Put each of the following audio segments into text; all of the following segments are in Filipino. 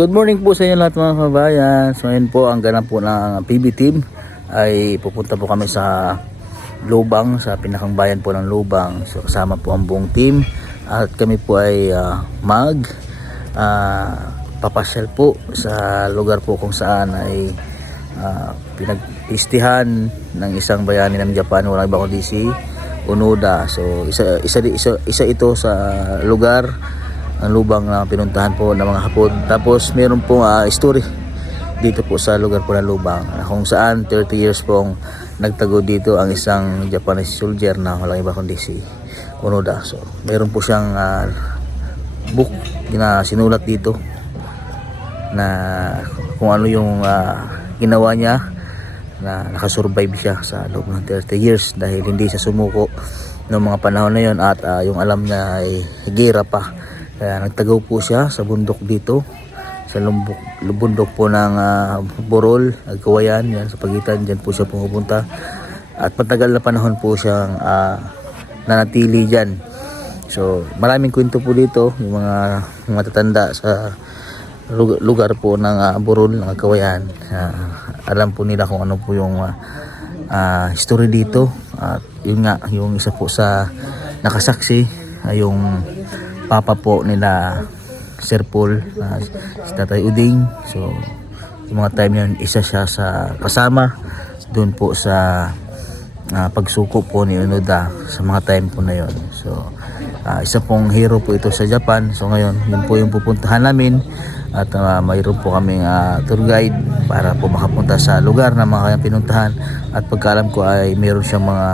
Good morning po sa inyo lahat mga kabayan. So ayun po ang ganap po ng PB team ay pupunta po kami sa Lubang, sa pinakang bayan po ng Lubang. So kasama po ang buong team at kami po ay papasyal po sa lugar po kung saan ay pinag-istihan ng isang bayani ng Japan, walang iba kundi si Onoda. So isa ito sa lugar ang Lubang na pinuntahan po ng mga Hapon. Tapos meron pong story dito po sa lugar po ng Lubang na kung saan 30 years pong nagtago dito ang isang Japanese soldier na walang iba kundi si Onoda. So meron po siyang book na sinulat dito na kung ano yung ginawa niya, na nakasurvive siya sa loob ng 30 years dahil hindi siya sumuko noong mga panahon na yon at yung alam niya ay higera pa. Kaya nagtagaw po siya sa bundok dito, sa bundok po ng Borol, Agkawayan, yan sa pagitan, dyan po siya pumupunta. At matagal na panahon po siyang nanatili dyan. So maraming kwento po dito, yung mga matatanda sa lugar po ng Borol, ng Agkawayan. Alam po nila kung ano po yung history dito. At yun nga, yung isa po sa nakasaksi ay yung papa po nila Sir Paul, si Tatay Uding. So yung mga time yun, isa siya sa kasama doon po sa pagsuko po ni Onoda sa mga time po na yon. So isa pong hero po ito sa Japan. So ngayon yun po yung pupuntahan namin at mayroon po kaming tour guide para po makapunta sa lugar na mga kanyang pinuntahan. At pagkaalam ko ay mayroon siyang mga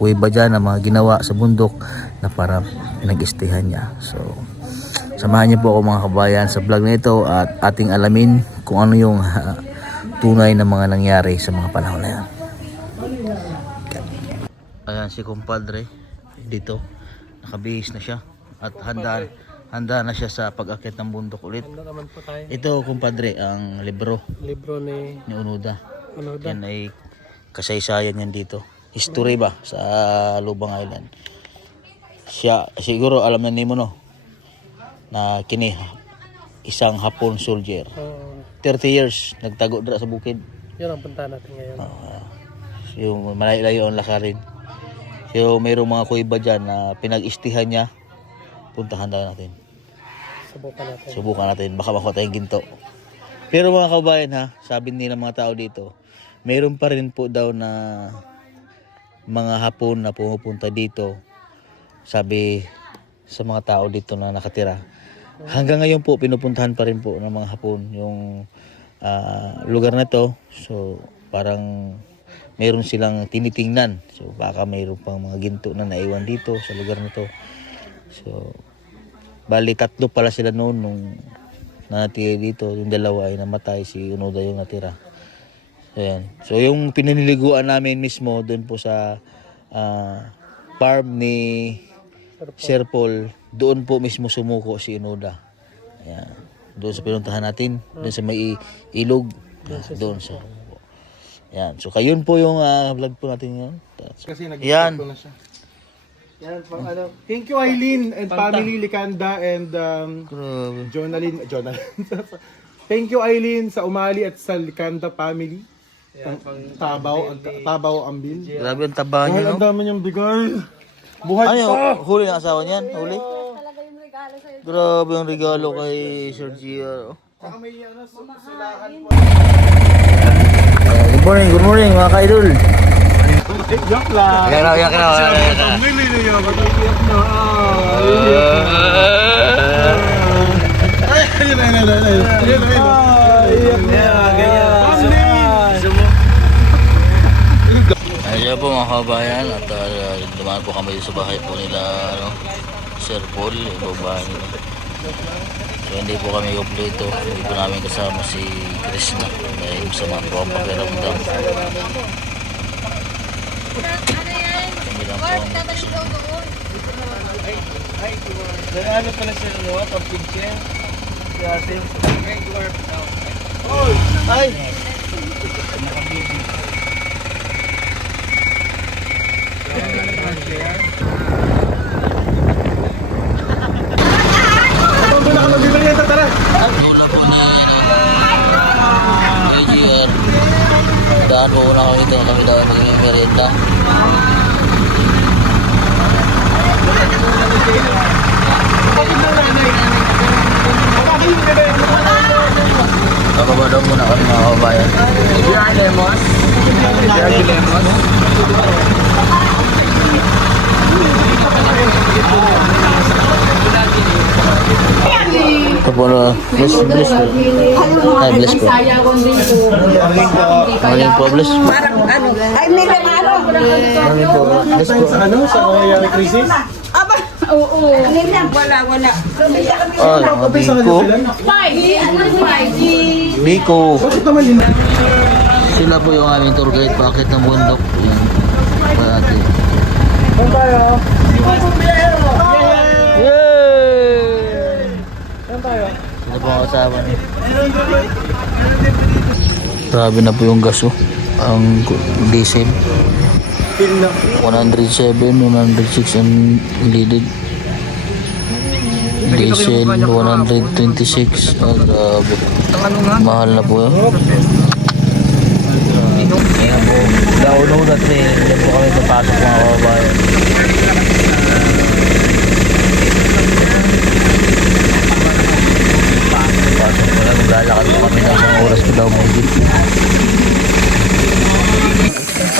kuweba dyan na mga ginawa sa bundok na para pinag-istihan niya. So samahan niyo po ako mga kabayan sa vlog na ito at ating alamin kung ano yung tunay na mga nangyari sa mga panahon na yan. Ayan si kumpadre dito, nakabihis na siya at handa na siya sa pag-akyat ng bundok ulit. Naman po tayo. Ito kumpadre ang libro ni Onoda. Yan ay kasaysayan yan dito, history ba sa Lubang Island. Siya siguro alam na nimo no na kini isang Hapon soldier. 30 years nagtago dira sa bukid. Yun ang punta natin ngayon. Yung malayo-layo ang lakarin. So mayroong mga kuweba dyan na pinag-istihan niya. Puntahan daw natin. Subukan natin. Baka makuha tayong ginto. Pero mga kabayan ha, sabi nila mga tao dito, mayroon pa rin po daw na mga Hapon na pumupunta dito. Sabi sa mga tao dito na nakatira. Hanggang ngayon po pinupuntahan pa rin po ng mga Hapon yung lugar na to. So parang mayroon silang tinitingnan. So baka mayroon pang mga ginto na naiwan dito sa lugar na to. So bali 3 pala sila noon nung nanatili dito. Yung 2 ay namatay, si Onoda yung natira. So yan. So yung pinaniliguan namin mismo doon po sa farm ni Sir Paul, doon po mismo sumuko si Onoda. Ayan. Doon sa pinuntahan natin, doon sa may ilog, doon sa yan. So kayun po yung vlog po natin ngayon. Kasi nag-start ko na siya. Yan, thank you Eileen and family Likanda and Jonalyn. Thank you Eileen sa Umali at sa Likanda family. Tabaw Ambil. Grabe ang taba niyo, no? Ang dami niyang bigay. Buhay pa! Huli ng asawa niyan? Huli? Grabe ang regalo kay Sir Gia. Good morning mga ka-idol. Joke lang. Yan ka na. Pamili na yun. Iyak na. Iyak na. Ayan po mga kabayan at dumaan po kami sa bahay po nila Sir Paul, yung bahay nila. So hindi po kami kompleto, hindi po namin kasama si Krishna dahil masama po ang pakiramdam. Kami lang po ang ano pala siya nyo, pag-picture? Si ate. ay! Tara! Ang tula po ni dito kami daw mag-merienda. Bababa daw muna kami mga kababayan. Ito po na, bless po. Ay, bless po. Morning po, bless po. Ay, may lamano. Morning po, bless po. Sa ano? Sa nangyayari crisis? Aba, oo. Wala. Ay, mga Biko. Biko. Bakit naman yun? Sila po yung aming tour guide paakit ng bundok. Yan. Pati. Saan tayo? Yay! Saan tayo? Sila po ang kasama niya. Grabe na po yung gas oh. Ang diesel. 107, 106 ang leaded. Diesel 126. Oh, grabe. Mahal na po yun. Ayan po. Daulo na train. Diyan po kami papasok mga kababayan. Pasok po lang. Maglalakad po kami ng isang oras po daw may jeep.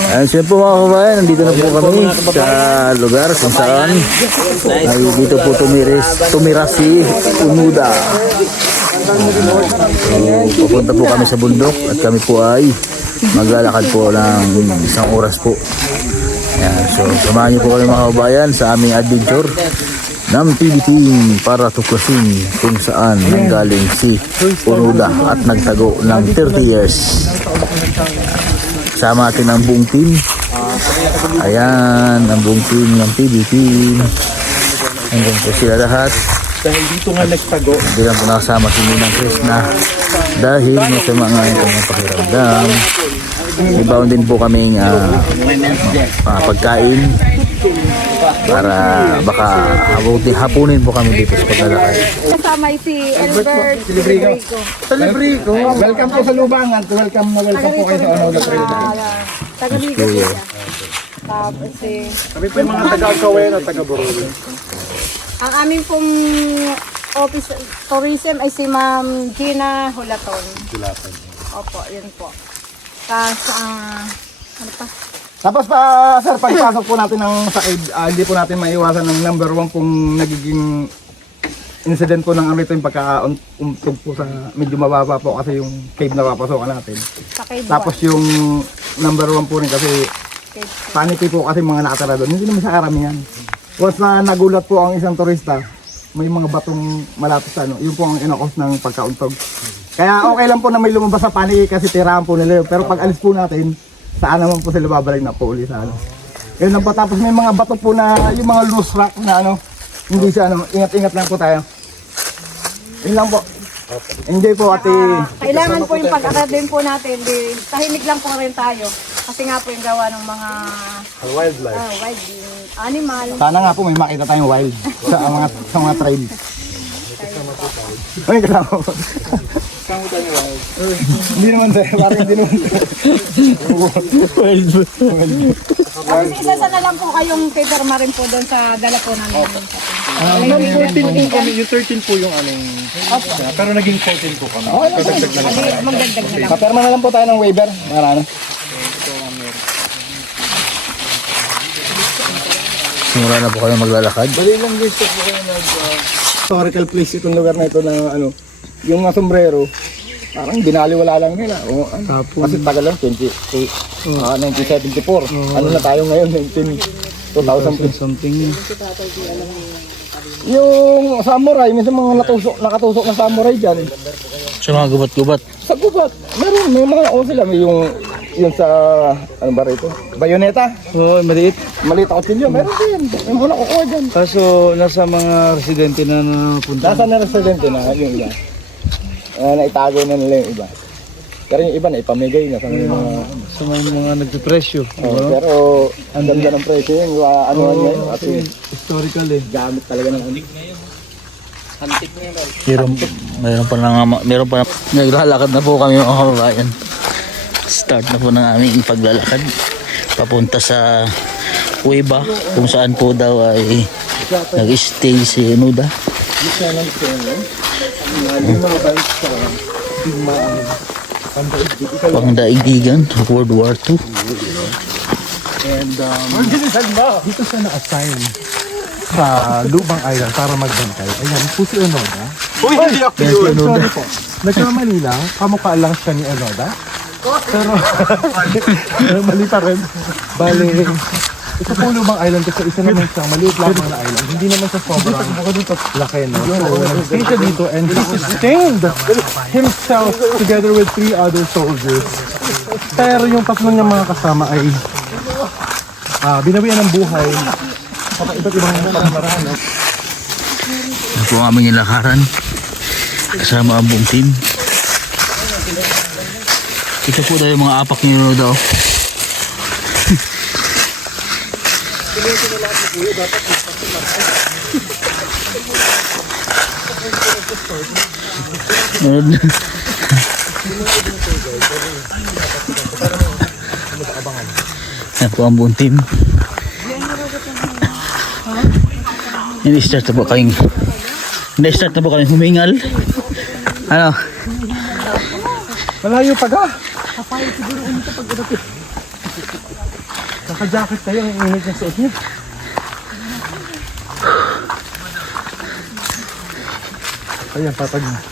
Ayan siya po mga kababayan, nandito na po kami sa lugar kung saan ay dito po tumira si Unuda. So, pupunta po kami sa bundok at kami po ay maglalakad po ng isang oras po. Ayan, so samahan niyo po kami mga kababayan sa aming adventure ng PB Team para tuklasin kung saan nanggaling si Unuda at nagtago ng 30 years. Kasama natin ang buong team. Ayan, ang buong team ng PB Team. Hanggang po sila lahat. Dahil dito nga nagtago. Hindi lang po nakasama si Ninang Krishna dahil masama nga yung kanyang pakiramdam. Ibaon din po kaming pagkain para baka hapunin po kami dito sa paglalakad. Kasama si Albert Librico. Librico. Welcome po sa Lubangan. Welcome po kayo sa ano na trail. Taga-Liga po siya. Tapos Kami po yung mga taga-Kawen at taga-Borolo. ang aming pong office tourism ay si Ma'am Gina Hulaton. Opo, yun po. Tapos, ano pa? Tapos pa, sir, pagpasok po natin ng sakid, hindi po natin maiwasan ng number 1 pong nagiging incident po ng amito yung pagka-untog po sa medyo mababa po kasi yung cave na papasokan natin. Sa Cave Tapos yung number 1 po rin kasi panicky po kasi mga nakatara doon. Hindi naman sa karamihan. Once na nagulat po ang isang turista, may mga batong malapit sa ano, yun po ang inakos ng pagkauntog. Kaya okay lang po na may lumabas sa panicky kasi tirahan po nila yun. Pero pag alis po natin, saan naman po sila babalik na po ulit sa ano. Yun lang po, tapos may mga bato po na yung mga loose rock na ano, hindi siya ano, ingat-ingat lang po tayo. Yun lang po. Enjoy po ate. Kailangan po yung pag-academy po natin, tahimik lang po rin tayo. Kasi nga po yung gawa ng mga Wildlife. wild animal. Sana nga po may makita tayong wild sa mga tribe. Ay, kasama po. Kasama tayong wild. Hindi naman tayo, parang hindi naman tayo. Wild. Tapos isa na lang po kayong kiperma rin po doon sa dala po namin. Ma'am, 14 po kami, yung 13 po yung aming, pero naging 14 po kami. Okay lang po. Magdagdag na lang. Kaperma na lang po tayo ng waiver. Marano. Simula na po kayo maglalakad. Dali lang guys, po kayo historical place itong lugar na ito na ano, yung mga sombrero, parang binaliwala lang nila. O, ano, kasi tagal lang, 1974. Ano na tayo ngayon, 2000 something. Yung samurai, minsan mga nakatusok na samurai dyan. Sa mga gubat-gubat. Sa gubat, may mga sila, may yung sa, ano ba rito? Bayoneta? Oo, maliit. Maliit ako silyo, meron din. May mga nakukuha dyan. Kaso nasa mga residente na napunta. Nasa na residente na yung iba. Naitago na nila yung iba. Pero yung iba na ipamigay na sa mga... Sa mga nagpipresyo. Pero ang ganda ng presyo yung ano niya yun. At Historical eh. gamit talaga ng ano. Meron pa naglalakad na po kami mga kababayan. Start na po ng aming paglalakad papunta sa Cueva kung saan po daw ay nag-stay si Onoda. Pangdaigdigan, World War II. And dito siya na-assign sa Lubang Island para magbantay. Ayan, po si Onoda. Uy, hindi ako yun. Sorry po. Nagkamali lang, kamukha lang siya ni Onoda. Pero mali pa rin. Bale, ito po Lubang Island kasi isa naman siyang maliit lang na island. Hindi naman siya sobrang laki, no? So, nag-stay siya dito and he sustained himself together with 3 other soldiers. Pero yung tatlo niya mga kasama ay binawian ng buhay sa iba't ibang pamamaraan. No? Ito po ang aming nilakaran kasama ang buong team. Ito po daw yung mga apak ni Onoda. Yan po ang buong team. Ini-start na po kayong humingal. Ano? Malayo pa ga? Naka-jacket kayo, ang init ng suot niyo. Ayan, patag na.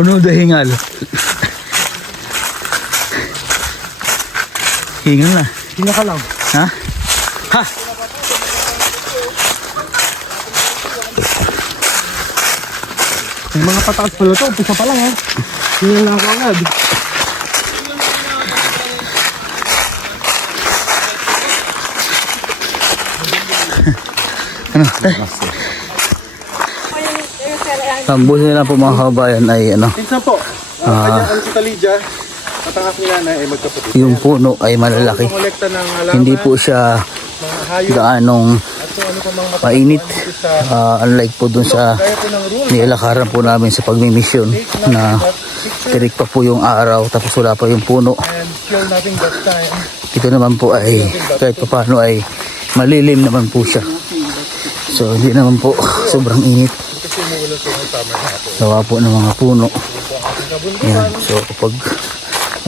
Uno de hingal. Hingal na. Hinga ka lang. Ha? Ha? Yung mga pataas pala to, umpisa pa lang ha. Hinga lang ako agad. Ano? Ang buhay nila po mga kabayan ay ano, Minsan po, ang Tita Lydia at ang aking nanay ay magkapatid. yung puno ay malalaki. Kolekta ng halaman, Hindi po siya mga hayop, gaanong at kung ano pa mga mainit. sa Unlike po dun sa kaya po ng rule. nilakaran po namin sa pagmimisyon na tirik pa po yung araw tapos wala pa yung puno. And kill nothing that time. Ito naman po ay kahit pa paano ay malilim naman po siya. So hindi naman po sobrang init. Gawa po ng mga puno. Yan. So kapag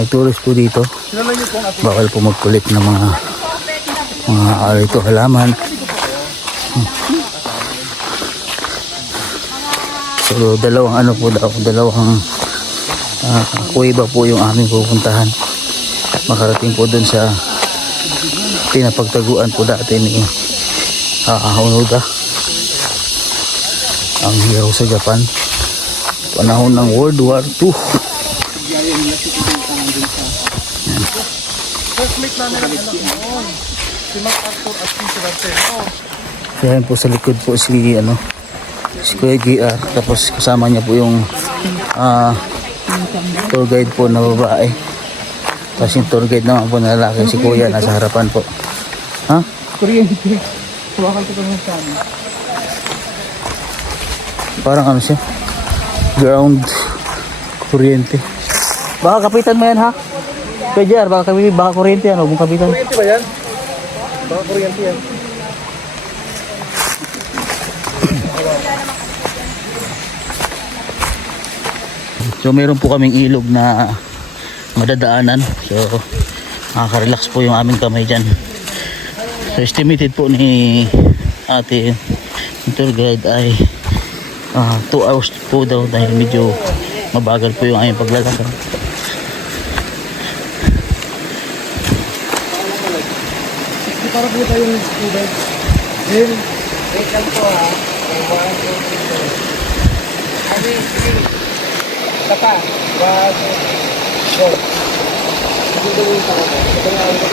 nagturis po dito, bakal po magkulit ng mga alito halaman. So dalawang kuweba po yung aming pupuntahan. Makarating po dun sa pinapagtaguan po dati ni Onoda, ang hero sa Japan panahon ng World War II. Yan po sa likod po si Kuya GR, tapos kasama niya po yung tour guide po na babae, tapos yung tour guide naman po na lalaki si Kuya nasa harapan po. Ha? Kuryente. Hawakan ko ng sana. Parang ano siya, ground kuryente. Baka kapitan mo yan ha? Kuya GR, baka kuryente yan, huwag mong kapitan. Kuryente ba yan? Baka kuryente yan. So meron po kaming ilog na madadaanan. So makaka-relax po yung aming kamay dyan. So estimated po ni ate yung tour guide ay 2 hours po daw dahil medyo mabagal po yung aming paglalakad. Para po tayong student. Then, wait lang po ha. 1, 2, 3. Tapa. 1, 2, go. Dito yung tao ko. Ito na ako.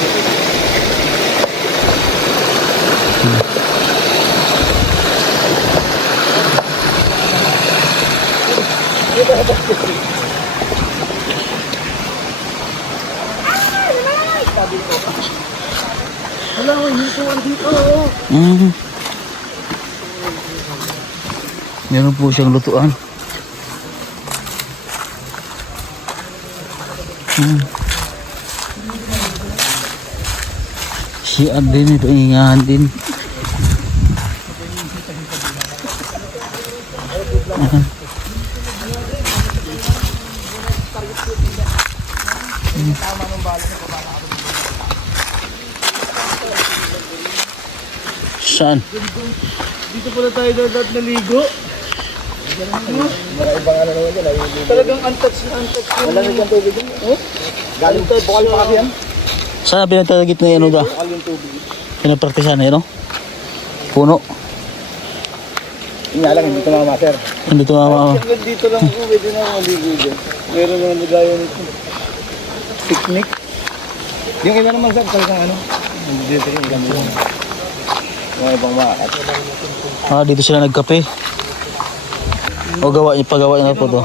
Wala ko hintuan dito. Meron po siyang lutuan. Siya din ito, ingahan din. Saan? Dito pala tayo dapat naligo. Talagang untouched na untouched. Wala na dyan tubig. Galing tayo, bukal pa kasi yan. Saan pinatagit na yan, da? Pinapraktisan na yan, no? Puno. Hindi lang, hindi ito mga master. Hindi ito Dito lang po, pwede na maligo dyan. Meron naman nagayon nito. Picnic. Yung iba naman sir, talagang ano. Dito yung iba naman. Mga ibang maakat. dito sila nagkape. O pagawa niya po to.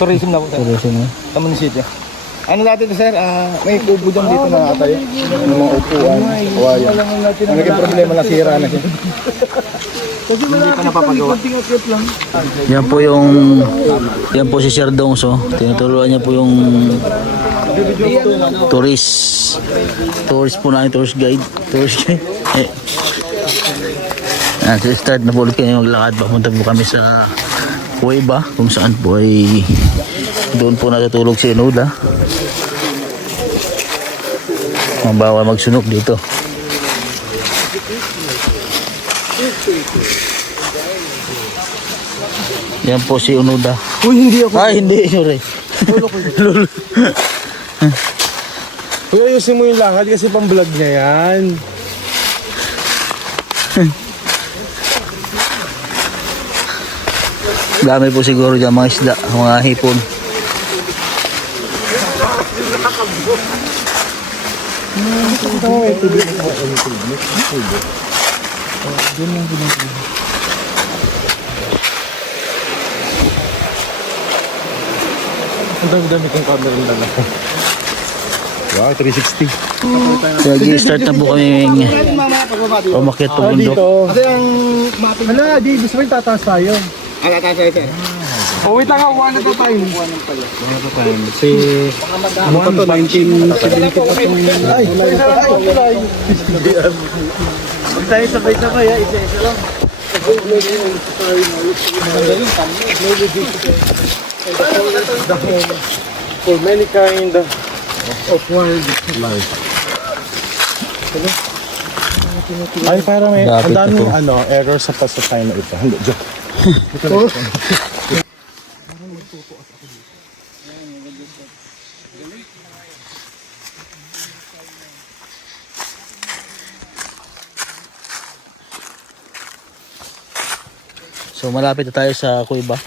Tourism na po sir. Tourism na. Sa munisipyo. Ano natin to sir, may kubo dyan dito na tayo. Ng mga upuan, kawayan. Ang naging problema na sira na siya. Hindi pa napapagawa. Yan po si Sir Dongso. Tinuturuan niya po yung tourist po namin, tourist guide. Start na po ulit kayo maglakad. Papunta po kami sa Cueva, kung saan po ay doon po natutulog si Enoda. Bawal magsunok dito. Yan po si Enoda. Uy, hindi ako. Ay, hindi. Sorry. Lolo. Uy, ayusin mo yung lakad kasi pang vlog niya yan. Dami po siguro dyan mga isda, mga hipon. Ang dami-dami kong camera yung lalaki. Wow, 360. Nag-start na po kami umakyat po bundok. Kasi ang mapping... Hala, di, gusto mo yung tataas tayo. Tataas tayo, sir. Oh, wait lang ako, one at a time. One at a time. Si... Ano pa to, 1970 pa itong... Ay, Huwag tayo sabay-sabay ha, isa-isa lang. For many kind of wildlife. Ay, parang may ang Dapit na daming po. error sa pasasay na ito. Hindi, joke. So malapit na tayo sa Cueva.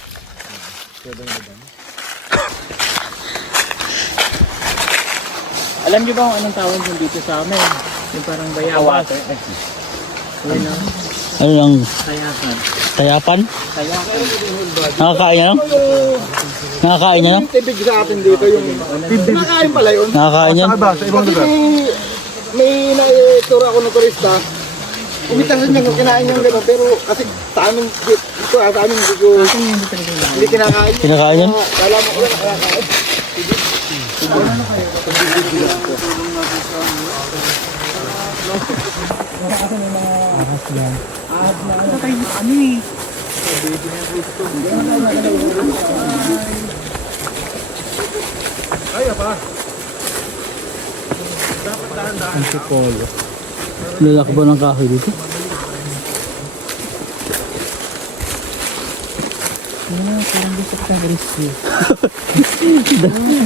Alam niyo ba kung anong tawag yung dito sa amin? Yung parang bayawas. Yan o, Ano lang, kayakan. tayapan? Kayakan. Nakakain niya no? Nakakain niya no? Tibig sa atin dito yung... Nakakain pala yun. Nakakain niya? Sa ibang lugar? May naitura ako ng turista. Umitasan niya kung kinain niya gano'n. Pero kasi sa amin, dito sa amin hindi kinakain. Kinakain niya? Kala mo ko lang kinakain. Lalaki ba ng kahoy dito?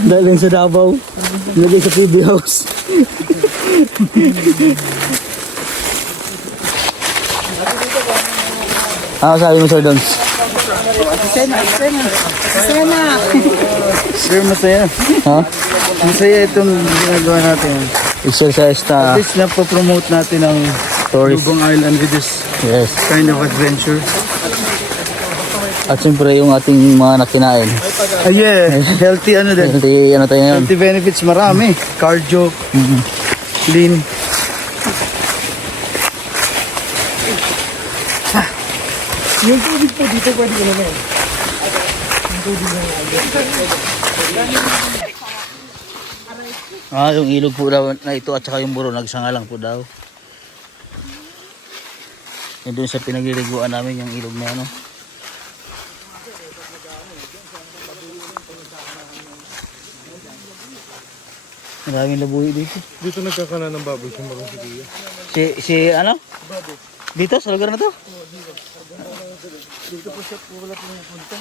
Dahil sa Davao, nilagay sa PB House. Sabi mo, Sir Dons? Sir, masaya. Ha? Masaya itong ginagawa natin. Exercise na At least napopromote natin ang tourist. Lubong Island with this Yes. kind of adventure. At siyempre yung ating mga nakinain. Yeah, healthy ano din. Healthy, ano tayo ngayon? Healthy benefits marami. Cardio, lean. Yung tubig po dito, pwede ko naman. Yung ilog po daw na ito at saka yung buro nagsanga lang po daw. Yung doon sa pinagliliguan namin yung ilog na ano. Maraming labuhi dito. Dito nagkakana ng baboy sa Marong Sigiya. Si ano? Dito sa lugar na to? Dito po siya po wala pumupunta.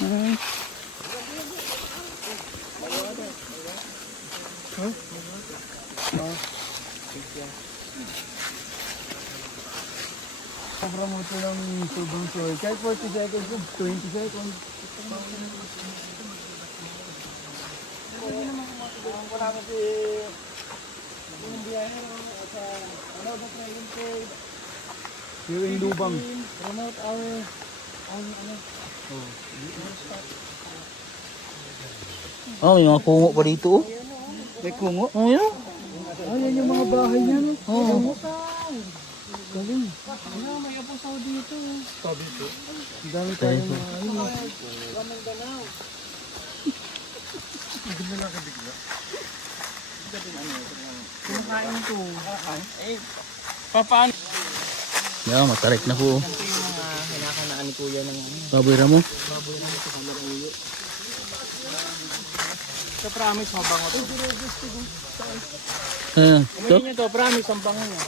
Sobrang mo ito ng tubang soy. Kahit 40 seconds, 20 seconds. Wala kasi yung biyahe sa ano ba trailing ko yung lubang remote our on ano Oh, may mga kungo pa dito oh. may kungo. Oh, yun. Ayan yung mga bahay niya no. Oh. Galing. Ano may apusaw dito. Sabi ko. Ang dami tayong mga ano. Kumakain ito. Papaan? Yeah, matarik na po. Hinakanaan ni Kuya ng ano. Baboy ramo. Baboy na ito sa Laruyo. Sa promise, mabango to. Ayan. Ito. Kumain niyo to, promise, ang bango niya.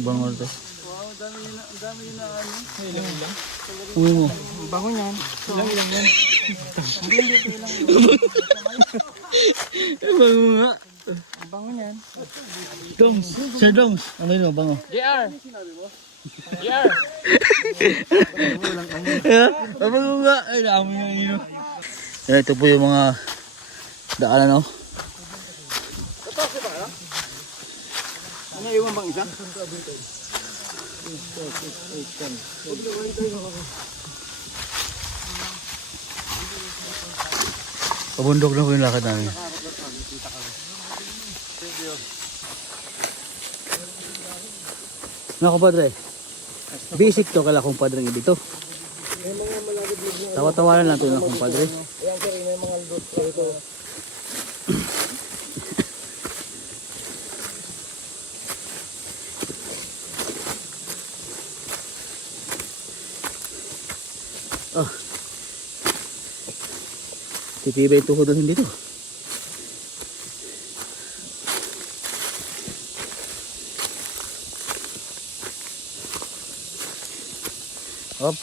Bangol to. Wow, ang dami na ano. Ilang lang? Oo. Ang bango niyan. Ilang yan. Hindi, ilang yan. Bango nga. Ang bango niyan. Dongs. Sir Dongs. Ano yun? Bango. JR! JR! Bango nga. Ay, dami nga yun. Ito po yung mga daanan no. Ano iwan bang isa? Pabundok na po yung lakad namin. Mga kumpadre, basic to kala kumpadre ng dito. Tawa-tawanan lang ito ng kumpadre. Ayan sir, may mga lutot ito. Titibay tuhod doon dito. Up.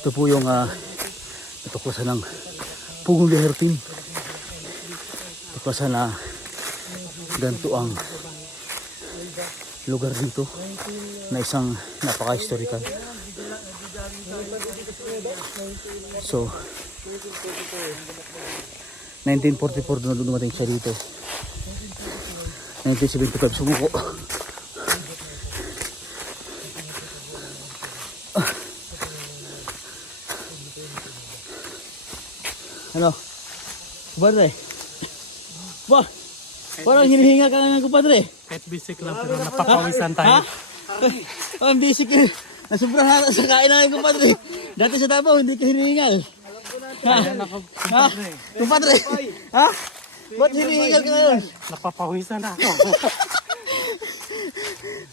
Ito po yung natuklasan ng Pugong de Herpin. Natuklasan na ganito ang lugar dito na isang napaka-historical. So 1944 doon dumating siya dito. 1975 sumuko. Ano? Kumpadre? Wah! Parang hinihinga ka nga kumpadre. Kahit basic lang pero napapawisan tayo. Ang basic na. Nasubra na sa kain namin kumpadre. Dati sa Davao hindi ka hinihingal. Ha? Ha? Kumpadre? Ha? Ba't hinihingal ka ngayon? Napapawisan ako.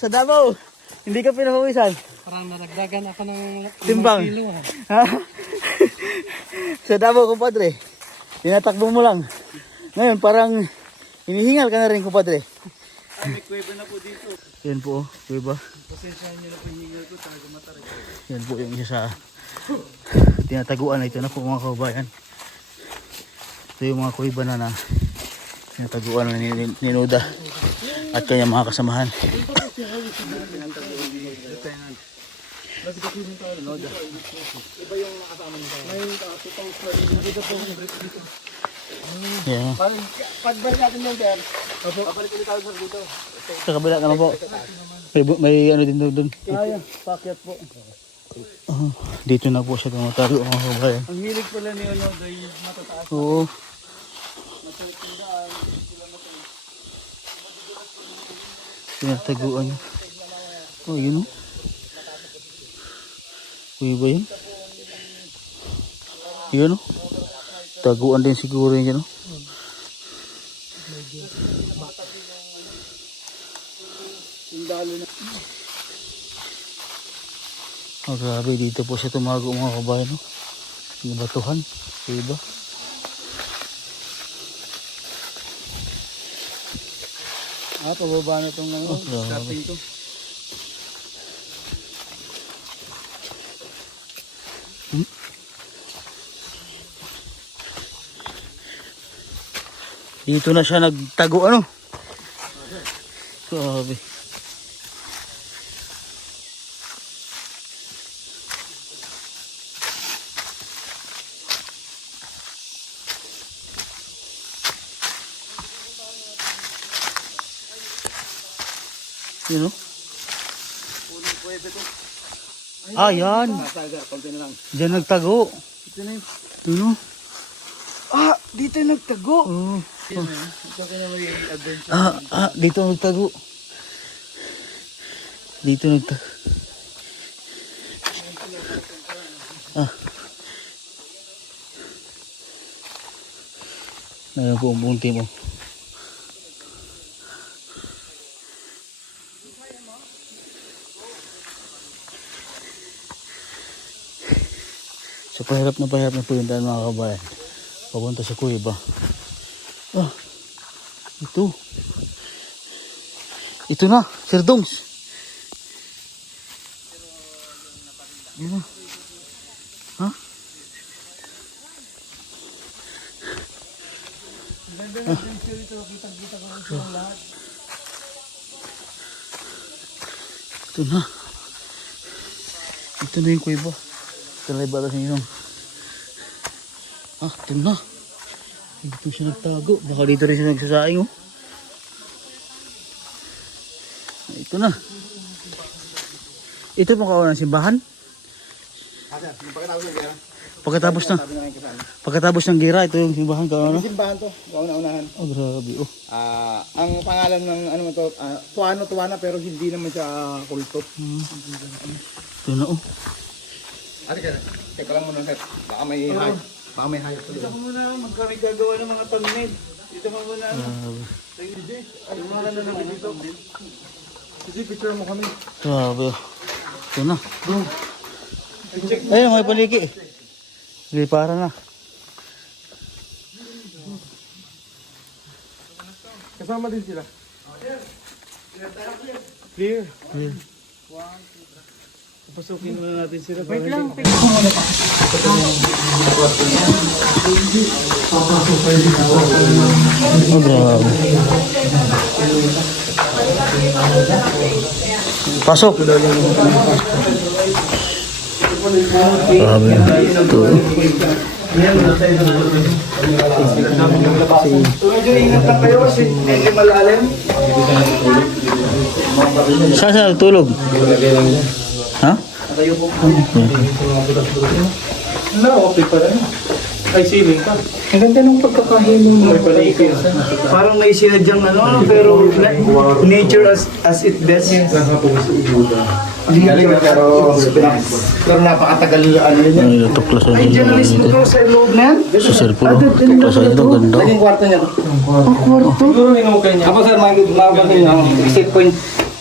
Sa Davao, hindi ka pinapawisan. Parang nadagdagan ako ng Timbang. kilo. Ha? Sa Davao kumpadre, tinatakbo mo lang. Ngayon parang hinihingal ka na rin kumpadre. May kuweba na po dito. Yan po, kuweba. Pasensyahan niyo na po yung hingal ko, talaga matarik. Yan po yung isa sa tinataguan na ito na po mga kababayan. Ito yung mga kuweba na tinataguan na ni Nuda at kanyang mga kasamahan. Iba yung nakasama niyo. May tutong story. Nakita po yung brief dito. Yan. Pagbalik natin yung sir. Babalik ulit tayo sir dito. Sa kabila naman po. May ano din doon. Kaya, pakyat po. Dito na po siya tumatago mga kababayan. Ang hilig pala ni ano, dahil matataas. Oo. Tinataguan niya. Oh, yun o. Kuya ba yun? Yun o. Taguan din siguro yun o. Oh, grabe, dito po siya tumago mga kabayan, no? Yung batuhan, diba? Pababa na itong ano, grabe. starting to. Dito na siya nagtago, ano? Grabe. Yun o. Ah, yan. Konti na lang. Diyan nagtago. Ito na yun. Yun o. Dito nagtago. Oo. Ito ka na may adventure. Dito nagtago. Dito nagtago. Ngayon po ang bunti mo. So pahirap na po yung daan mga kabayan. Papunta sa kuweba. Ito. Ito na, Sir Dongs. Yun na. Ha? Ito na. Ito na yung kuweba. Talay ba sa inyo? Ito na. Dito siya nagtago. Baka dito rin siya nagsasaing, oh. Ito na. Ito pong kawalan ng simbahan. Pagkatapos ng gira, ito yung simbahan kawalan. Simbahan to, kauna-unahan. Oh, grabe, oh. Ang pangalan ng ano mo to, Tuano pero hindi naman siya kulto. Ito na, oh. Teka lang muna, sir. Baka may hayop. Baka may hayop. Dito ka muna, magkami gagawa ng mga thumbnail. Dito ka muna. Ano naman dito? Kasi picture mo kami. Grabe, oh. Ito na. Ayun, may paliki. Sige, para na. Kasama din sila. Clear. Pasukin muna natin sila. Wait lang. Oh, grabe. Pasok. Grabe. Ito. Medyo ingat lang kayo kasi medyo malalim. Saan siya nagtulog? Ha? Okay pa rin. Ay, ceiling ka. Ang ganda ng pagkakahimo mo. Parang may sinadyang ano, pero nature as it best. Galing na pero napakatagal ano yun. Ay, tuklas na Ay, dito. journalist mo to sa loob na yan? Sa cellphone, oh. Tuklas na dito. Ganda. Naging kwarto niya to. Kwarto? Siguro minukay niya. Ako sir, magaling niya. Exit point.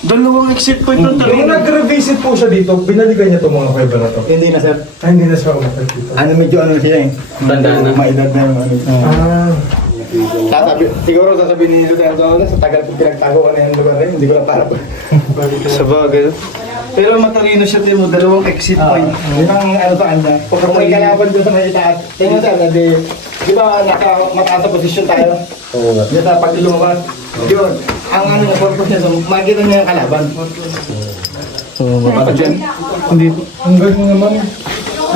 Dalawang exit point to. Nung nag-revisit po siya dito, binalikan niya itong mga kuweba na to. Hindi na sir. Hindi na siya umakit dito. Ano medyo ano siya eh. Tandaan na. Maedad na yung ano. Siguro sasabihin ni Lieutenant Donald sa tagal ko pinagtago ko na yung lugar na yun. Hindi ko na para pa. Sa bagay. Pero matalino siya din mo, dalawang exit point. Yun ang ano sa kanya. Kung may kalaban doon sa may itaas. Tingnan sir, di ba mataas sa posisyon tayo? Oo nga. Yun na, pag lumabas. Yun. Ang ano niya, purpose niya, so makikita niya yung kalaban. Dapat yan. Hindi. Ang galing naman.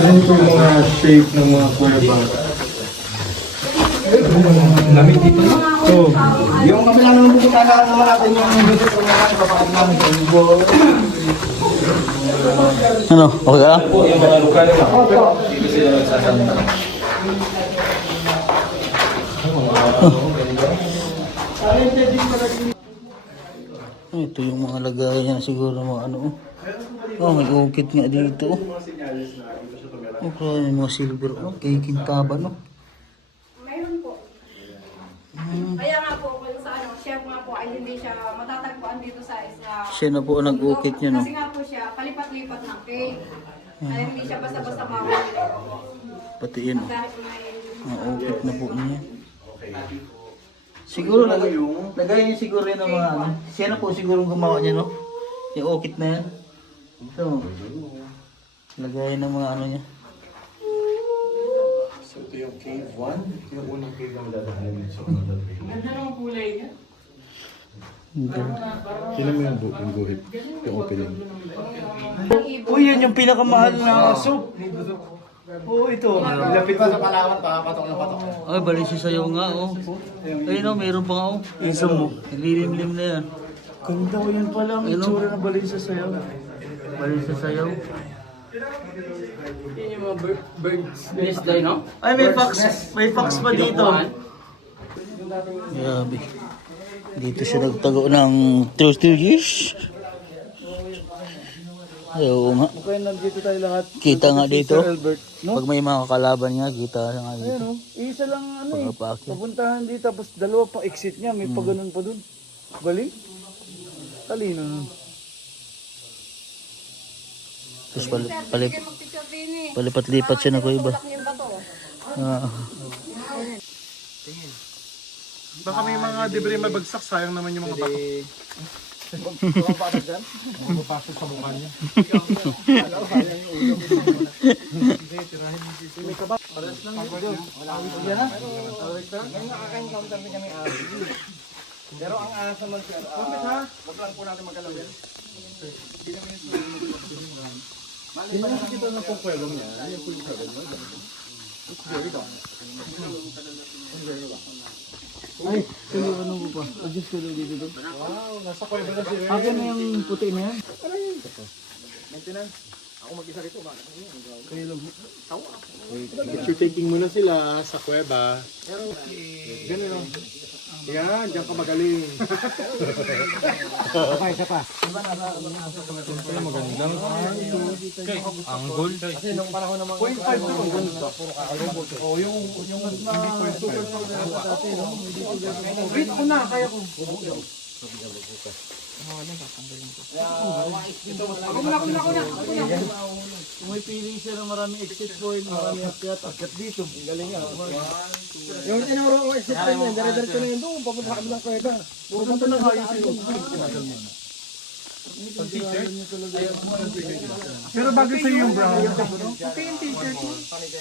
Rin po yung mga shape ng mga kuweba. Lamig dito. So, yung kabila naman pupuntahan naman natin yung visit ko naman, papakot namin sa Ibo. Ano? Okay ka lang? Yung mga lokal na. Ito yung mga lagayan niya siguro mga ano. Oh. Oh, may ukit nga dito. Oh, may mga silver. Oh, kay Kintaba, no? Mayroon po. Kaya nga po, kung sa ano, chef nga po ay hindi siya matatagpuan dito sa isla. Siya na po ang nag-ukit niya, no? Kasi nga po siya, palipat-lipat ng cake. Kaya hindi siya basta-basta mahuli. Pati yun, oh. Dahil may... Ang ukit na po niya. Siguro, lagay niya siguro yun ang mga ano. Siya na po siguro gumawa niya, no? Yung ukit na yan. Ito. Lagay ng mga ano niya. So ito yung cave 1. Yung unang cave na madadaanan dito sa Unodal Bay. Ganda ng kulay niya. Kailan mo yung guhit? Yung opening. Uy, yan yung pinakamahal na soup. Oo, ito. Lapit pa sa Palawan, patok na patok. Ay, bali siya sa'yo nga, oh. Ayun, oh, mayroon pa nga, oh. Isa mo. Naglilim-lim na yan. Ganda ko yan pala. Ang Ayun, oh. itsura na balin sa sayo. Bali siya sa'yo. Yun yung mga birds nest day, no? Ay, may fax. May fax pa dito. Grabe. Dito siya nagtago ng 2 years. Ayaw nga. Kaya nandito tayo lahat. Kita nga dito. Albert. No? Pag may mga kalaban niya, kita nga dito. Ayan o. Isa lang ano eh. Pagkapakit. Papuntahan dito tapos dalawa pang exit niya. May pa ganun pa dun. Galing. Talino. Tapos Magpicture din eh. palipat-lipat siya na ko iba. Yung bato. Ah. Baka may mga debris mabagsak. Sayang naman yung mga bato. Mapapasok sa mukha niya. Pero ang asa man siya, wag lang po natin magkalawin. Nakikita na pong kwelong niya. Yan po yung kwelong niya. Ay, kaya ano mo pa? Adjust ko lang dito doon. Wow, nasa kwelong na siya. Akin na yung puti na yan. Maintenance. Ako mag-isa rito ba? Picture taking muna sila sa kuweba. Ganun o. Yan, diyan ka magaling. Isa pa. Ito magandang angle. Kasi nung panahon naman 0.5 to ang ganda. oh, yung hindi 0.2 Wait ko na, kaya ko. Kung may pili siya ng maraming exit point, maraming akyat dito. Galing nga. yung tinuro ko exit time yan, dire-diretso na yun doon, papunta kami ng kweta. Puro ba ito na kayo sa'yo? Pero bagay sa'yo yung brown.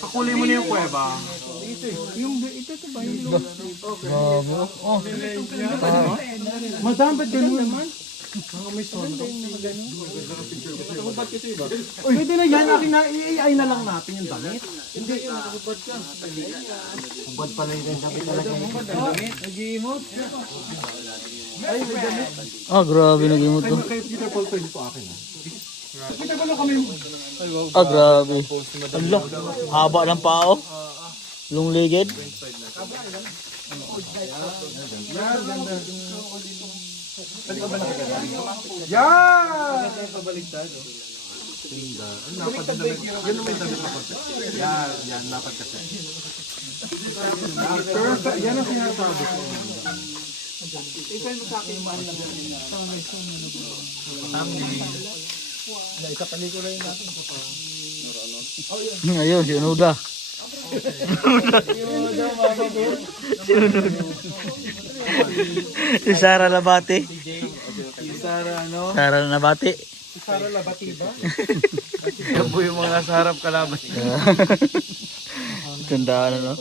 Kakulay mo na yung kuweba. Ito ba yung Madam, ba't ganun naman? Pwede na yan, i-AI na lang natin yung damit. Hindi, nakakubad ka. Kubad pala yung damit talaga. Nag-iimot. Ay, may damit. Ah, grabe nag-imot to. Kaya Peter Paul, pwede po akin. Kita ko lang kami. Ah, grabe. Ala, haba ng pao. Long-legged. Yan! Pabaliktad. Lapad na damit. Yan naman yung damit na konti. Yan, lapad kasi. Yan ang sinasabi ko. Ayun, si Unuda. Si Sara Labate. Sara Labate. Sara Labati ba? Yan po yung mga nasa harap kalaban. Tandaan na, no?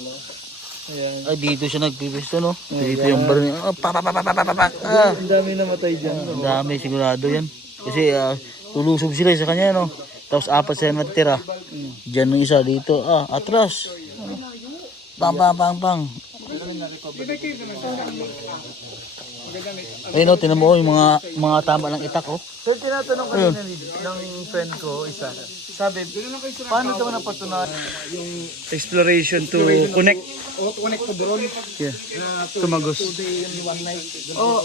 Ay, dito siya nagpipisto, no? Dito yung bar niya. Oh, pa. Ang dami namatay dyan. Ang dami, sigurado yan. Kasi tulusob sila sa kanya, no? Tapos 4 sila natira. Diyan yung isa dito. Atras. Pang. Ayun, no? Tinan mo yung mga tama ng itak, oh. Sir, tinatanong kanina ng friend ko, isa. sabi, paano daw napatunayan yung exploration to connect? O, connect to drone. Yeah. Tumagos. One night. Oh,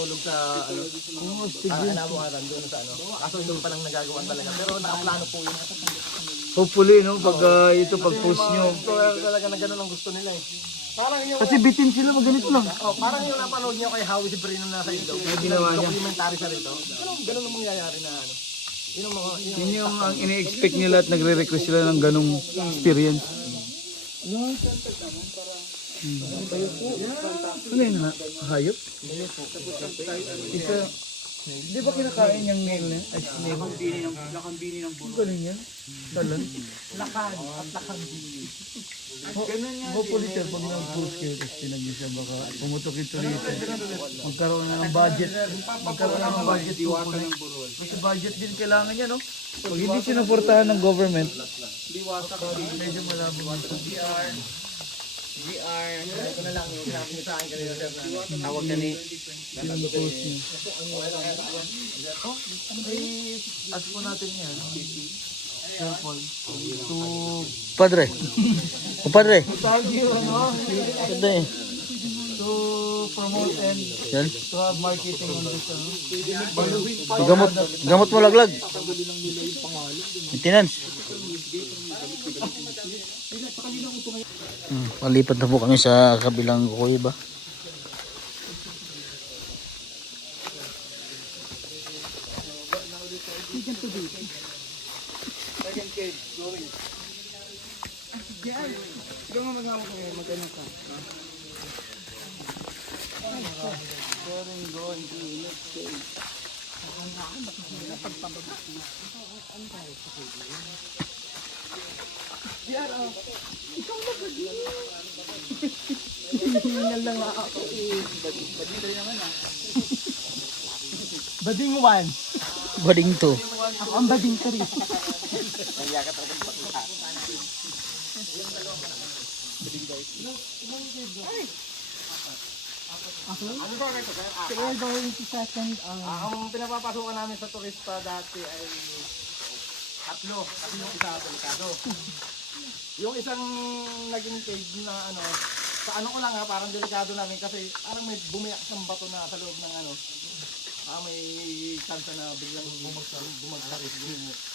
hopefully, no, pag ito, pag post nyo. Talaga na ganun ang gusto nila eh. Parang yung, Kasi bitin sila, ganito lang. parang yung napanood niyo kay Howie Cipriano na sa ito. May ginawa niya. documentary sa rito. Ganun ang mangyayari na ano. Yun ang mga, Yun yung ang ini-expect nila at nagre-request sila ng ganong experience. Ano yun ha? Hayop? Isa, di ba kinakain yung nail na? Ay, snail. Lakambini ng puro. Galing yan. Talan. lakan at lakambini. Hopefully sir, pag nag-post kayo, tapos tinagin siya, baka pumutok ito rito. Magkaroon na ng budget. Magkaroon na ng budget. Kasi budget din kailangan niya, no? Pag hindi sinuportahan ng government, medyo malabo. Ito na lang yung sinabi niyo sa akin kanina sir na tawag ka ni Yung post niya. Ask po natin yan. To Padre. O padre. Padre. To promote and Yan. to have marketing on this. Gamot mo laglag. Maintenance. Palipat na po kami sa kabilang kuweba. Bading 1. Bading to. Ako ang bading 3. Ang pinapapasukan namin sa turista dati ay tatlo isa delikado. Yung isang naging page na ano, sa ano ko lang ha, parang delikado namin kasi parang may bumiyak ng bato na sa loob ng ano. May chance na biglang bumagsak.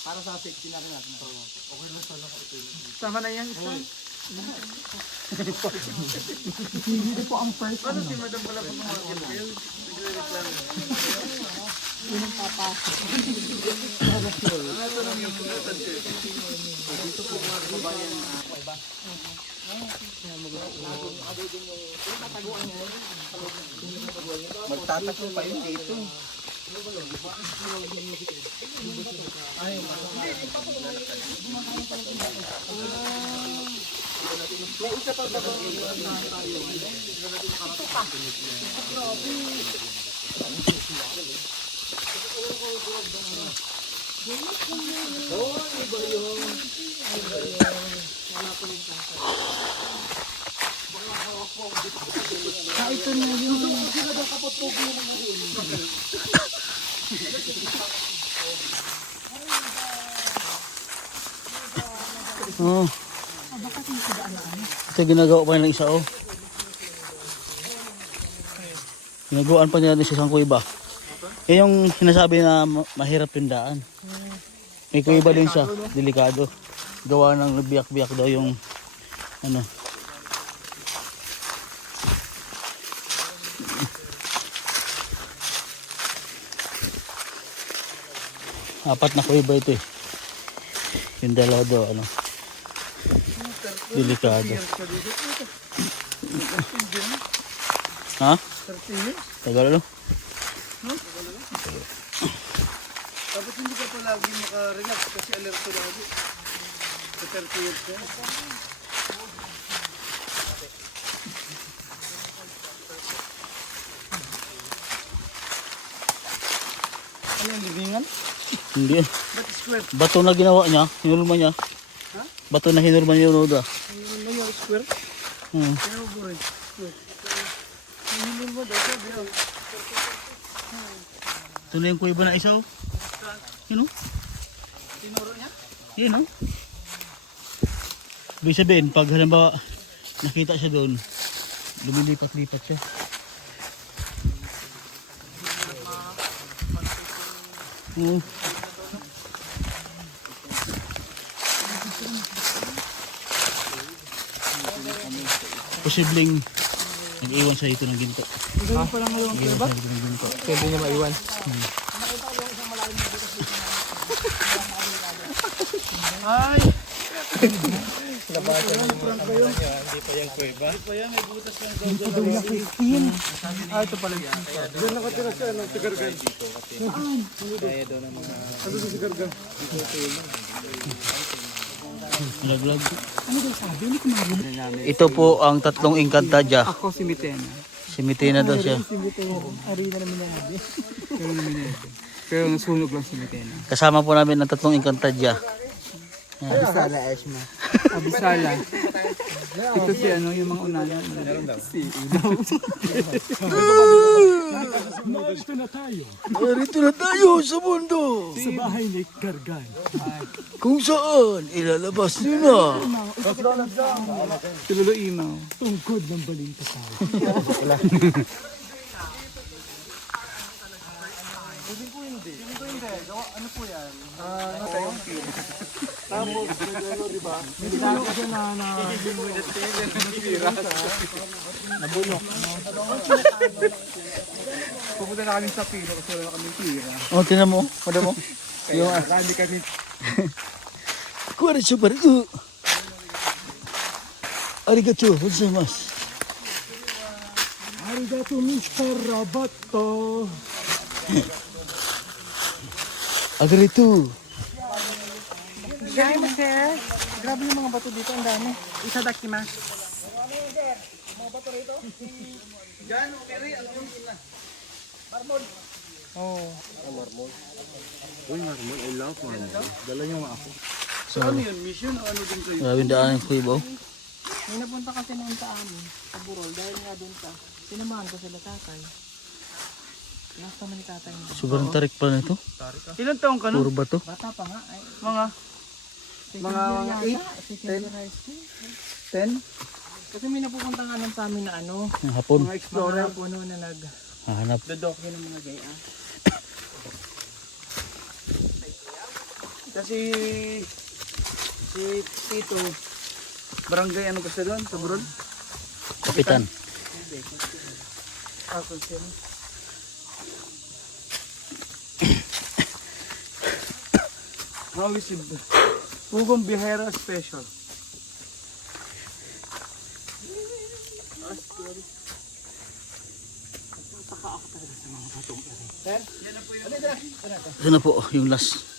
Para sa safety na rin natin. Okay lang sana ako ito. Tama na yan. Hindi po ang first. Ano si Madam pala pag umakit kayo? Yun ang papasok. Dito po mga kabayan. Magtatago pa yun dito. Ito na yung Oh. Ito ginagawa pa ng isa oh. Ginagawaan pa nila sa isang kuweba. Yan yung sinasabi na mahirap yung daan. May kuweba din siya, delikado. Gawa ng biyak-biyak daw yung ano. Apat na kuweba ito eh. Yung dalawa daw ano. Delikado. Ha? Tagal ano? Tapos hindi ka pa lagi makarelax kasi alerto lagi. Sa 30 years ka. Ano yung libingan? Hindi. Ba't square? Bato na ginawa niya, hinulma niya. Bato na hinulma niya yung Oda. Ano yung square? Kaya mo rin. Square. Hinulun mo daw sabi oh. Ito na yung kuweba na isaw. Yun o. Tinuro niya? Yun, no? Ibig sabihin, pag halimbawa nakita siya doon, lumilipat-lipat siya. Oo. Posibleng nag-iwan siya dito ng ginto. Pwede niya maiwan. Malaglag. Ito po ang tatlong Encantadja. Ako si Mitena. Si Mitena daw siya. Pero nasunog lang si Mitena. Kasama po namin ang tatlong Encantadja. Abisala. Ito si ano, yung mga unana. Narito na tayo sa mundo. Sa bahay ni Kargan. Kung saan ilalabas nyo na. Si Lolo Imaw. Pupunta na kami sa pilo kasi wala kami tira. O, tinan mo. Wala mo. Yung rally kami. Kuwari siya pa rin. Arigato. Gozaimasu. Arigato Mr. Roboto. Agarito. Gaya mo, sir. Grabe yung mga bato dito. Ang dami. Itadakimasu. Grabing daanan ko ibaw. May napunta kasi noon sa amin, sa Burol, dahil nga doon sa, sinamahan ko sila tatay. Last naman ni tatay mo. Sobrang tarik pa na ito. Ilan taong ka Puro bato. Bata pa nga, ay, Mga 8? 10? Kasi may napupunta nga nun sa amin na ano, Ang hapon. mga explorer. mga puno na nag, Hahanap. dodokyo ng mga gaya. Kasi si Tito, barangay ano kasi doon sa Burol? Kapitan. Ako siya. How is it? Pugong Bihera Special. Ito na po yung last.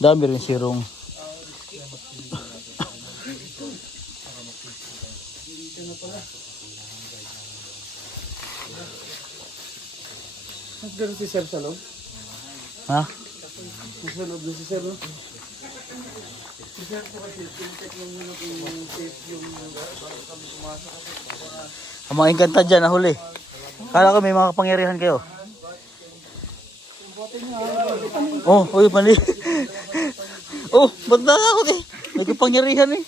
Dami rin sirong. Nagdaro si Sir sa loob. Ha? Sa loob doon si Sir, no? Ang mga Encantadja na huli. Kala ko may mga kapangyarihan kayo. Oh, uy, mali. Oh, ba't nakakot eh? May kapangyarihan eh.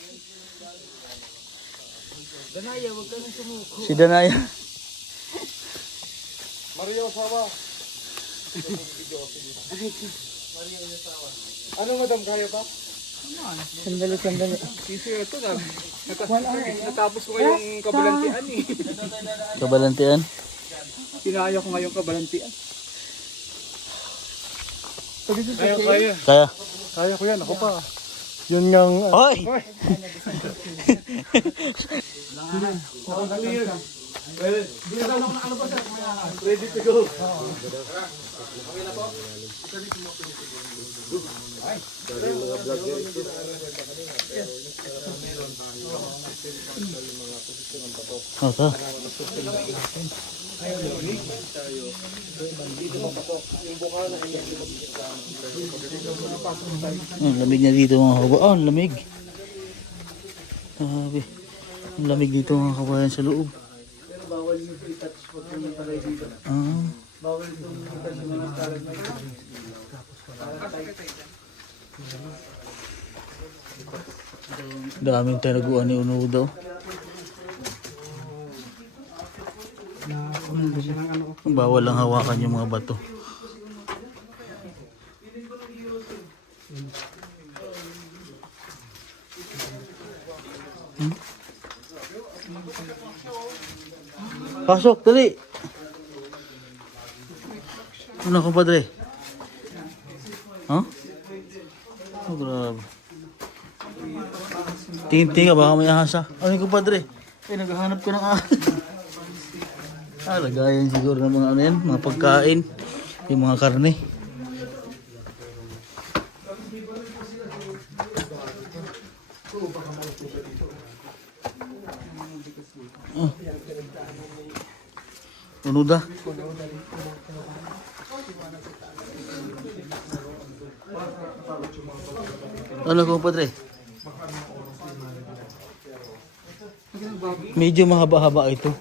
Danaya, wag ka nang sumuko. Si Danaya. Mario Sawa. Ano, madam, kaya ba? Sandali. Kasi ito na. Natapos ko ngayong kabalantian eh. Kabalantian. Kinaya ko ngayong kabalantian. Kaya. Kaya. Kaya ko yan, ako pa. Yun ngang... Hoy! Ready to go. Ito. Ang lamig na dito mga kabayan. Oh, lamig. Grabe. Ang lamig dito mga kabayan sa loob. Pero bawal yung i-touch pag pumunta kayo dito. Ah. Bawal itong i-touch yung mga stalagmite. Daming tinaguan ni Uno daw. Bawal lang hawakan yung mga bato. Pasok, dali. Ano, kumpadre? Huh? Oh, grabe. Tingin-tingin ka, baka may ahasa. Ano yung kumpadre? Eh, naghahanap ko ng ahas. Lagayan siguro ng mga ano yan, mga pagkain. Yung mga karne. Oh. Unuda. Ano kumpadre? Medyo mahaba-haba ito.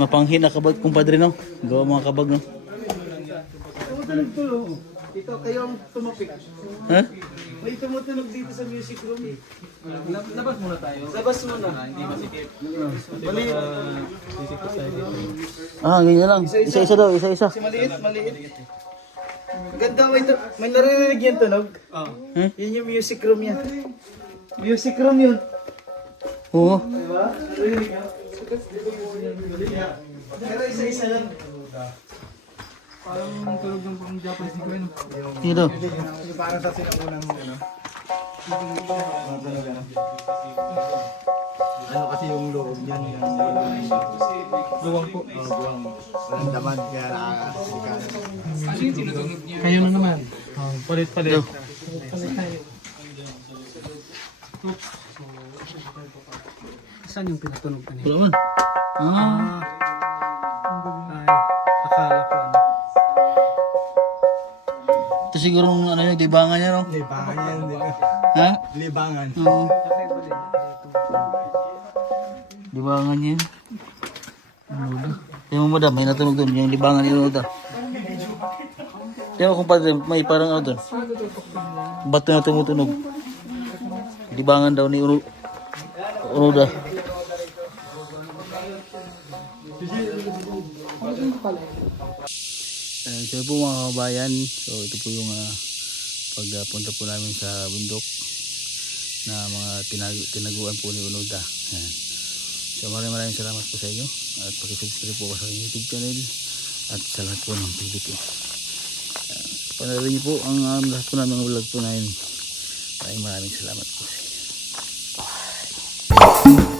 Mapanghin na kabag kumpadre no? Gawa mga kabag no? Tumutunog. Ito kayo ang tumapik. Ha? May tumutunog dito sa music room. Labas muna tayo. Labas muna. Hindi masikip. Mali. Ganyan lang. Isa-isa daw, isa-isa. Maliit. Ganda, may naririnig yung tunog. Yun yung music room yan. Music room yun. Oo. Diba? Naririnig ka? Pero isa-isa lang. Parang tunog ng pang Japanese ko yun. Dito. Yung parang sa sinaunang ano. Ano kasi yung loob niyan yung luwang po. Luwang. Ang daman kaya nakakasikan. Kayo na naman. Palit-palit. Saan yung pinatunog kanina? Wala man. Ay, akala ko ano. Ito siguro ano yung libangan niya no? Libangan yan din. Ha? Libangan. Oo. Libangan niya yun. Tingnan mo madam, may natunog doon. Yung libangan niya doon. Tingnan mo kumpadre, may parang ano doon. Bato na tumutunog. Libangan daw ni Unoda. So po mga kabayan, so ito po yung pagpunta po namin sa bundok na mga tinaguan po ni Unoda. Ayan. So maraming salamat po sa inyo at pakisubscribe po sa YouTube channel at sa lahat po ng PDP. Panoorin niyo po ang lahat po ng mga vlog po namin. Maraming salamat po sa inyo. Bye.